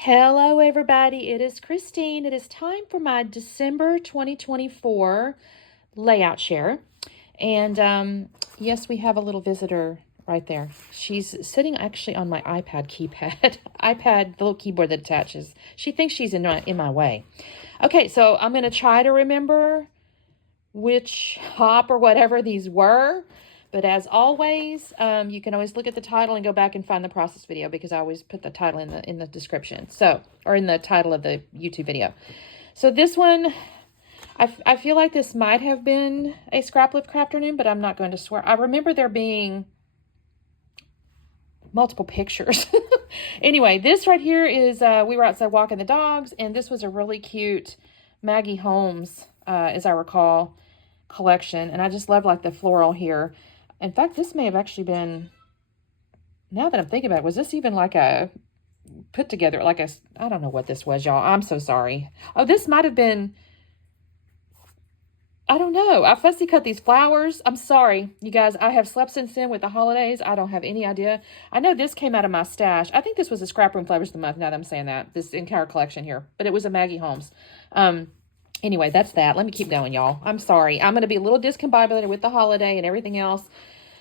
Hello, everybody. It is Christine. It is time for my December 2024 layout share. And yes, we have a little visitor right there. She's sitting actually on my iPad keypad. iPad, the little keyboard that attaches. She thinks she's in my way. Okay, so I'm going to try to remember which hop or whatever these were. But as always, you can always look at the title and go back and find the process video, because I always put the title in the description. So, or in the title of the YouTube video. So this one, I feel like this might have been a Scraplift Crafter name, but I'm not going to swear. I remember there being multiple pictures. Anyway, this right here is, we were outside walking the dogs, and this was a really cute Maggie Holmes, as I recall, collection. And I just love like the floral here. In fact, this may have actually been, now that I'm thinking about it, was this even like a put together, like a, I don't know what this was, y'all. I'm so sorry. Oh, this might have been, I don't know. I fussy cut these flowers. I'm sorry, you guys. I have slept since then with the holidays. I don't have any idea. I know this came out of my stash. I think this was a Scrap Room Flavors of the Month, now that I'm saying that. This entire collection here. But it was a Maggie Holmes. Anyway, that's that. Let me keep going, y'all. I'm sorry. I'm going to be a little discombobulated with the holiday and everything else.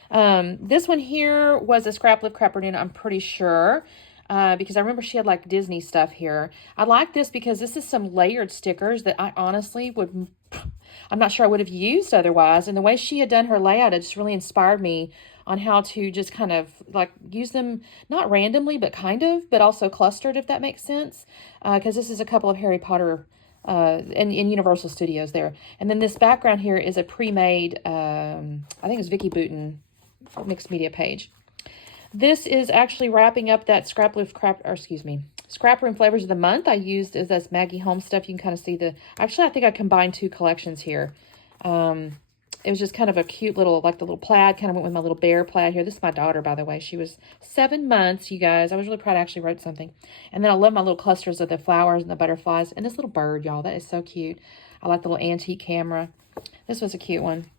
This one here was a Scraplift Crafter, I'm pretty sure, because I remember she had like Disney stuff here. I like this because this is some layered stickers that I honestly would, I'm not sure I would have used otherwise. And the way she had done her layout, it just really inspired me on how to just kind of like use them, not randomly, but kind of, but also clustered, if that makes sense. Because this is a couple of Harry Potter in Universal Studios there. And then this background here is a pre-made, I think it's Vicky Booten mixed media page. This is actually wrapping up that Scrap Room Flavors of the Month. I used as this Maggie Holmes stuff. You can kind of see the, actually I think I combined two collections here. It was just kind of a cute little, like the little plaid, kind of went with my little bear plaid here. This is my daughter, by the way. She was 7 months, you guys. I was really proud I actually wrote something. And then I love my little clusters of the flowers and the butterflies. And this little bird, y'all, that is so cute. I like the little antique camera. This was a cute one.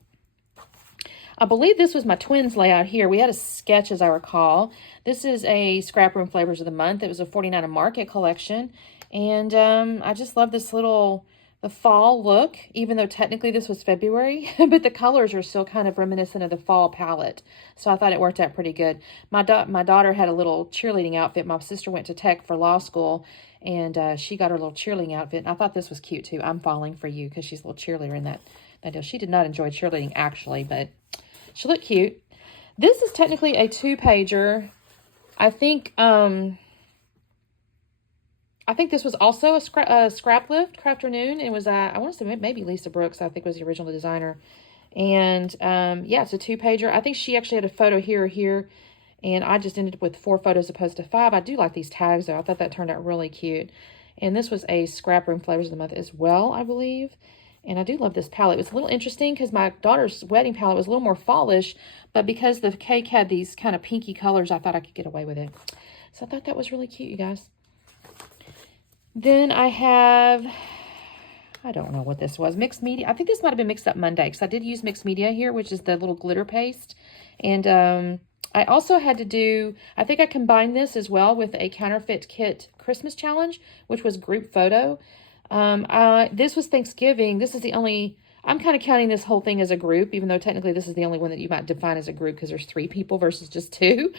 I believe this was my twins layout here. We had a sketch, as I recall. This is a Scrap Room Flavors of the Month. It was a 49 a Market collection. And I just love this little, the fall look, even though technically this was February, but the colors are still kind of reminiscent of the fall palette. So I thought it worked out pretty good. My daughter had a little cheerleading outfit. My sister went to Tech for law school, and she got her little cheerleading outfit. And I thought this was cute too. I'm falling for you, because she's a little cheerleader in that deal. She did not enjoy cheerleading actually, but she looked cute. This is technically a 2-pager. I think this was also a Scraplift Crafter. It was, I want to say maybe Lisa Brooks, I think was the original designer. And yeah, it's a 2-pager. I think she actually had a photo here or here, and I just ended up with 4 photos opposed to 5. I do like these tags though. I thought that turned out really cute. And this was a Scrap Room Flavors of the Month as well, I believe. And I do love this palette. It was a little interesting because my daughter's wedding palette was a little more fallish, but because the cake had these kind of pinky colors, I thought I could get away with it. So I thought that was really cute, you guys. Then I have, I don't know what this was, mixed media. I think this might have been Mixed Up Monday, because I did use mixed media here, which is the little glitter paste. And I also had to do, I think I combined this as well with a Counterfeit Kit Christmas Challenge, which was group photo. This was Thanksgiving. This is the only, I'm kind of counting this whole thing as a group, even though technically this is the only one that you might define as a group, because there's 3 people versus just 2.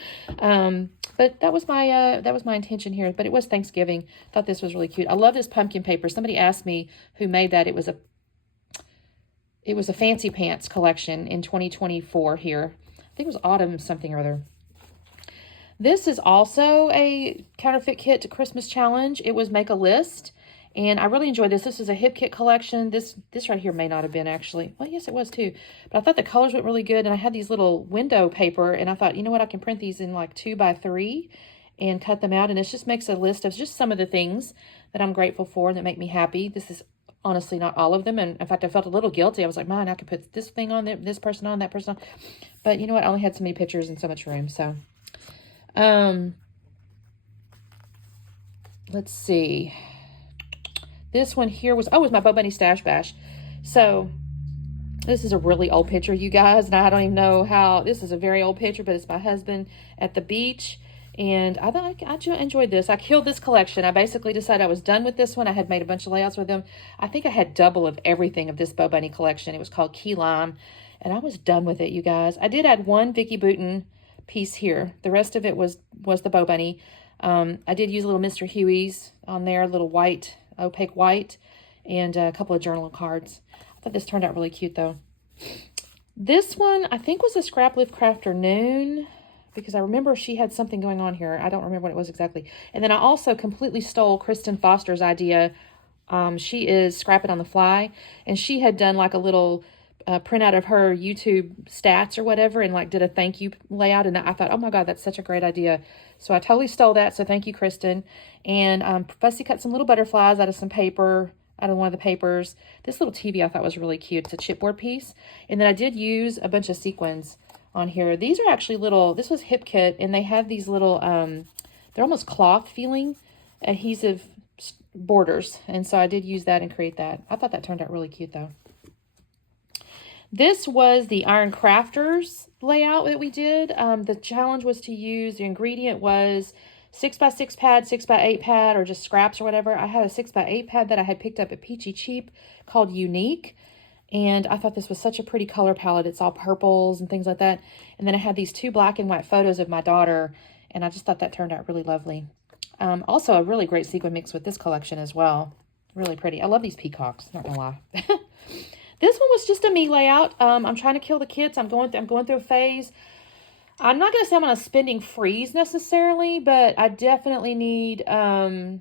But that was my intention here. But it was Thanksgiving. Thought this was really cute. I love this pumpkin paper. Somebody asked me who made that. It was a Fancy Pants collection in 2024 here. I think it was autumn something or other. This is also a Counterfeit Kit Christmas Challenge. It was Make a List. And I really enjoyed this. This is a hip kit collection. This right here may not have been actually. Well, yes, it was too. But I thought the colors went really good. And I had these little window paper. And I thought, you know what? I can print these in like 2x3 and cut them out. And it just makes a list of just some of the things that I'm grateful for and that make me happy. This is honestly not all of them. And in fact, I felt a little guilty. I was like, man, I could put this thing on there, this person on, that person on. But you know what? I only had so many pictures and so much room. So, let's see. This one here was, was my Bo Bunny Stash Bash. So this is a really old picture, you guys. And I don't even know how, this is a very old picture, but it's my husband at the beach. And I thought I enjoyed this. I killed this collection. I basically decided I was done with this one. I had made a bunch of layouts with them. I think I had double of everything of this Bo Bunny collection. It was called Key Lime. And I was done with it, you guys. I did add one Vicky Bouton piece here. The rest of it was the Bo Bunny. I did use a little Mr. Huey's on there, a little white, opaque white, and a couple of journal cards. I thought this turned out really cute, though. This one, I think, was a Scraplift Crafter Noon, because I remember she had something going on here. I don't remember what it was exactly. And then I also completely stole Kristen Foster's idea. She is scrapping on the fly, and she had done like a little printout of her YouTube stats or whatever, and like did a thank you layout. And I thought, oh my God, that's such a great idea. So I totally stole that. So thank you, Kristen. And fussy cut some little butterflies out of some paper, out of one of the papers. This little TV I thought was really cute. It's a chipboard piece. And then I did use a bunch of sequins on here. These are actually little, this was Hip Kit, and they have these little, they're almost cloth feeling adhesive borders. And so I did use that and create that. I thought that turned out really cute though. This was the Iron Crafters layout that we did. The challenge was to use, the ingredient was 6x6 pad, 6x8 pad, or just scraps or whatever. I had a 6x8 pad that I had picked up at Peachy Cheap called Unique. And I thought this was such a pretty color palette. It's all purples and things like that. And then I had these 2 black and white photos of my daughter. And I just thought that turned out really lovely. Also, a really great sequin mix with this collection as well. Really pretty. I love these peacocks, not gonna lie. This one was just a me layout. I'm trying to kill the kits. I'm going through a phase. I'm not going to say I'm on a spending freeze necessarily, but I definitely need to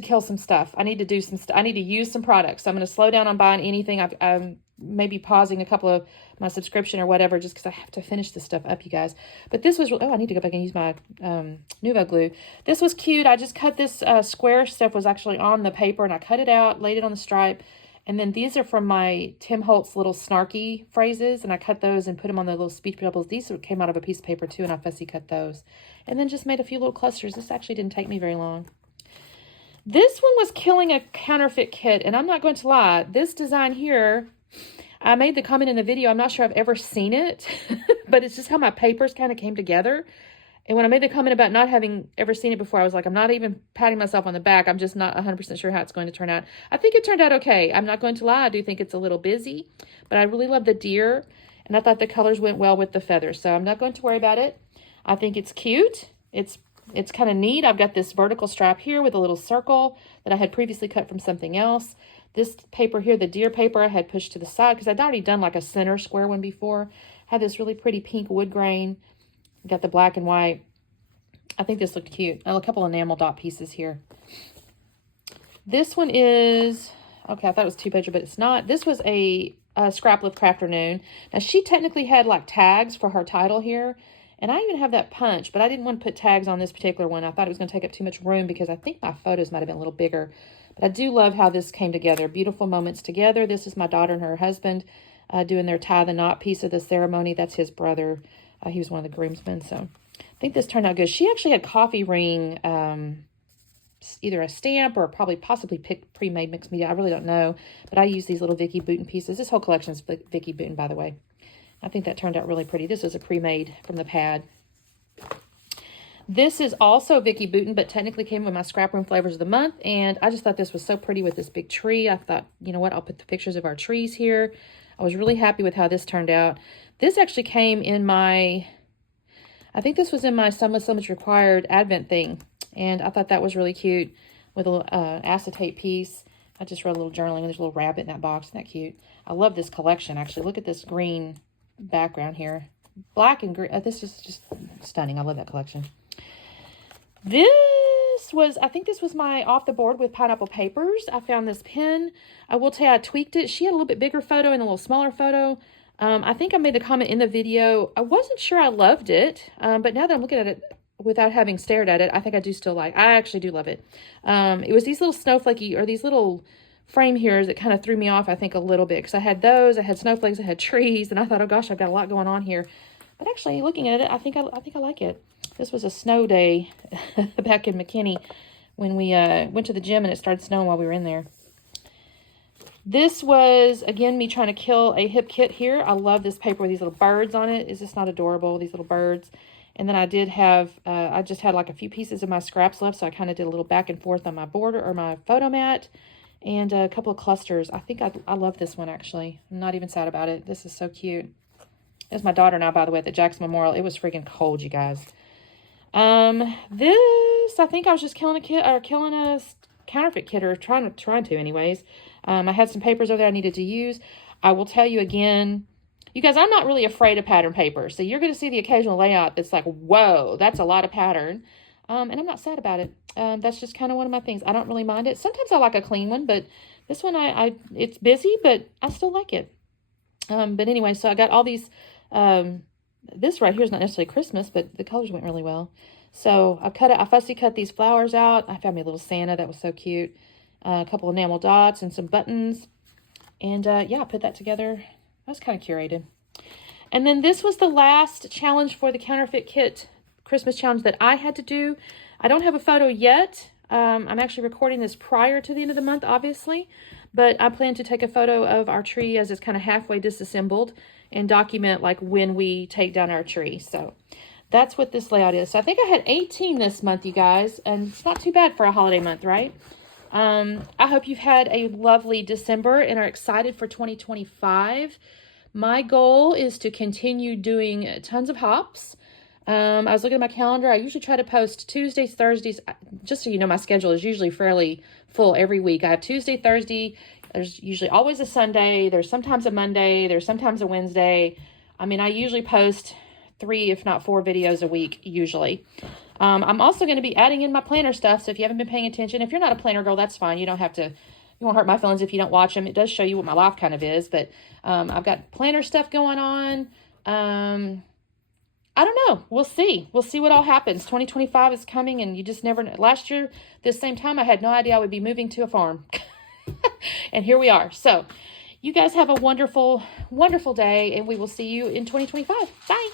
kill some stuff. I need to do some I need to use some products. So I'm going to slow down on buying anything. I'm maybe pausing a couple of my subscription or whatever just because I have to finish this stuff up, you guys. But this was, oh, I need to go back and use my Nuvo glue. This was cute. I just cut this square stuff was actually on the paper, and I cut it out, laid it on the stripe. And then these are from my Tim Holtz little snarky phrases, and I cut those and put them on the little speech bubbles. These came out of a piece of paper too, and I fussy cut those. And then just made a few little clusters. This actually didn't take me very long. This one was killing a counterfeit kit, and I'm not going to lie. This design here, I made the comment in the video, I'm not sure I've ever seen it, but it's just how my papers kind of came together. And when I made the comment about not having ever seen it before, I was like, I'm not even patting myself on the back. I'm just not 100% sure how it's going to turn out. I think it turned out okay. I'm not going to lie. I do think it's a little busy, but I really love the deer, and I thought the colors went well with the feathers. So I'm not going to worry about it. I think it's cute. It's kind of neat. I've got this vertical strap here with a little circle that I had previously cut from something else. This paper here, the deer paper, I had pushed to the side because I'd already done like a center square one before. Had this really pretty pink wood grain. Got the black and white. I think this looked cute. A couple enamel dot pieces here. This one is, okay, I thought it was 2-pager, but it's not. This was a Scraplift Crafter Noon. Now, she technically had like tags for her title here. And I even have that punch, but I didn't want to put tags on this particular one. I thought it was going to take up too much room because I think my photos might have been a little bigger. But I do love how this came together. Beautiful moments together. This is my daughter and her husband doing their tie the knot piece of the ceremony. That's his brother. He was one of the groomsmen, so I think this turned out good. She actually had coffee ring, either a stamp or possibly pre-made mixed media. I really don't know, but I use these little Vicky Bouton pieces. This whole collection is Vicky Bouton, by the way. I think that turned out really pretty. This was a pre-made from the pad. This is also Vicky Bouton, but technically came with my Scrap Room Flavors of the Month, and I just thought this was so pretty with this big tree. I thought, you know what, I'll put the pictures of our trees here. I was really happy with how this turned out. This actually came in my, I think this was in my So Much Required Advent thing. And I thought that was really cute with a little acetate piece. I just wrote a little journaling, and there's a little rabbit in that box. Isn't that cute? I love this collection, actually. Look at this green background here. Black and green. This is just stunning. I love that collection. This was, I think this was my Off the Board with Pineapple Papers. I found this pen. I will tell you, I tweaked it. She had a little bit bigger photo and a little smaller photo. I think I made the comment in the video. I wasn't sure I loved it, but now that I'm looking at it without having stared at it, I think I do still like. I actually do love it. It was these little snowflakey, or these little frame here that kind of threw me off, I think, a little bit, because I had those, I had snowflakes, I had trees, and I thought, oh gosh, I've got a lot going on here. But actually, looking at it, I think I like it. This was a snow day back in McKinney when we went to the gym and it started snowing while we were in there. This was, again, me trying to kill a hip kit here. I love this paper with these little birds on it. Is this not adorable? These little birds. And then I did have, I just had like a few pieces of my scraps left, so I kind of did a little back and forth on my border or my photo mat, and a couple of clusters. I think I love this one, actually. I'm not even sad about it. This is so cute. It's my daughter and I, by the way, at the Jackson Memorial. It was freaking cold, you guys. This, I think I was just killing a counterfeit kit, or trying to anyways. I had some papers over there I needed to use. I will tell you again, you guys, I'm not really afraid of pattern paper. So you're going to see the occasional layout that's like, whoa, that's a lot of pattern. And I'm not sad about it. That's just kind of one of my things. I don't really mind it. Sometimes I like a clean one, but this one, it's busy, but I still like it. But anyway, so I got all these, this right here is not necessarily Christmas, but the colors went really well. So I fussy cut these flowers out. I found me a little Santa. That was so cute. A couple of enamel dots and some buttons. And yeah, I put that together. I was kind of curated. And then this was the last challenge for the counterfeit kit Christmas challenge that I had to do. I don't have a photo yet. I'm actually recording this prior to the end of the month, obviously. But I plan to take a photo of our tree as it's kind of halfway disassembled and document like when we take down our tree. So that's what this layout is. So I think I had 18 this month, you guys. And it's not too bad for a holiday month, right? I hope you've had a lovely December and are excited for 2025. My goal is to continue doing tons of hops. I was looking at my calendar. I usually try to post Tuesdays, Thursdays. Just so you know, my schedule is usually fairly full every week. I have Tuesday, Thursday. There's usually always a Sunday. There's sometimes a Monday. There's sometimes a Wednesday. I mean, I usually post 3, if not 4 videos a week, usually. I'm also going to be adding in my planner stuff. So if you haven't been paying attention, if you're not a planner girl, that's fine. You don't have to, you won't hurt my feelings if you don't watch them. It does show you what my life kind of is. But I've got planner stuff going on. I don't know. We'll see. We'll see what all happens. 2025 is coming, and you just never know. Last year, this same time, I had no idea I would be moving to a farm. And here we are. So you guys have a wonderful, wonderful day, and we will see you in 2025. Bye.